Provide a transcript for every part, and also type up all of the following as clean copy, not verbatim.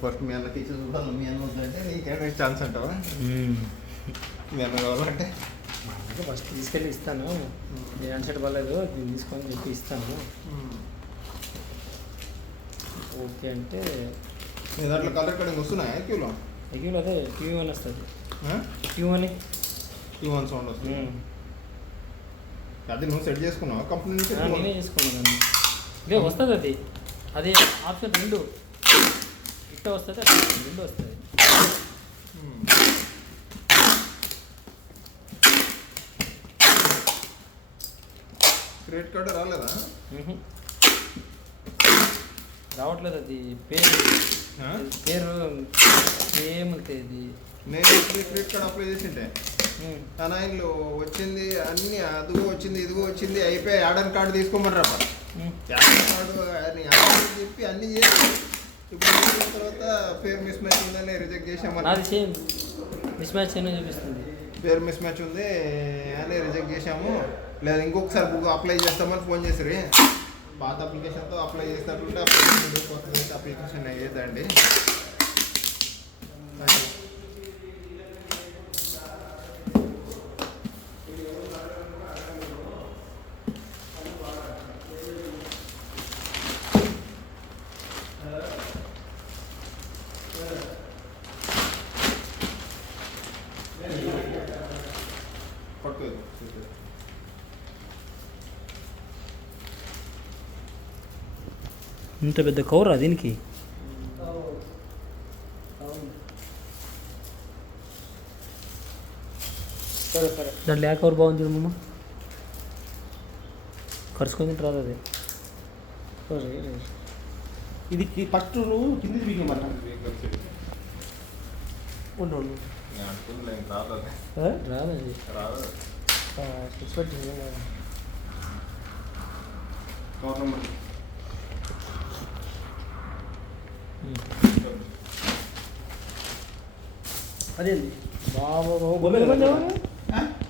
First మీ అన్నకి ఇచ్చి చూడాలి. మీ అన్న వద్దంటే నీకేమైనా ఛాన్స్ అంటావా? మీ అన్న కావాలంటే ఫస్ట్ తీసుకెళ్ళి ఇస్తాను. నేను అన్సెట్ పర్లేదు, దీన్ని తీసుకొని చెప్పి ఇస్తాను. ఓకే అంటే మీ దాంట్లో కలర్ కటింగ్ వస్తున్నాయా క్యూలో? క్యూలో అదే Q1 వస్తుంది. Q1 సౌండ్ వస్తుంది. అది నువ్వు సెట్ చేసుకున్నావా కంపెనీ నుంచి? నేనే చేసుకున్నాను. ఇదే వస్తుంది అది. అదే ఆప్షన్ 2 ఇట్లా వస్తుంది, 2 వస్తుంది. క్రెడిట్ కార్డు రాలేదా? రావట్లేదు. అది పేరు ఏముంటుంది. నేను క్రెడిట్ కార్డు అప్లై చేసింటే అనాయిన్లో వచ్చింది అన్ని, అదిగో వచ్చింది ఇదిగో వచ్చింది అయిపోయి యాడన్ కార్డు తీసుకోమని రాప. యాడన్ కార్డు అని చెప్పి అన్నీ చేసి ఇప్పుడు తర్వాత పేరు మిస్ మ్యాచ్ ఉందని రిజెక్ట్ చేసామని. అది సేమ్ మిస్ మ్యాచ్ ఏమో చూపిస్తుంది. పేరు మిస్ మ్యాచ్ ఉంది అని రిజెక్ట్ చేసాము, లేదా ఇంకొకసారి బుక్ అప్లై చేస్తామని ఫోన్ చేసిరి. పాత అప్లికేషన్తో అప్లై చేసినట్టుంటే కొత్త అప్లికేషన్ అయ్యేదండి. ఇంత పెద్ద కవరా దీనికి? దాంట్లో కవర్ బాగుంది చూడమ్మ, కరుచుకొని రాదు అది. ఇది ఫస్ట్ నువ్వు కింది బిగినమాట రాదండి. అదేంది బాబా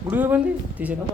గుడి ఇవ్వండి తీసేద్దాం.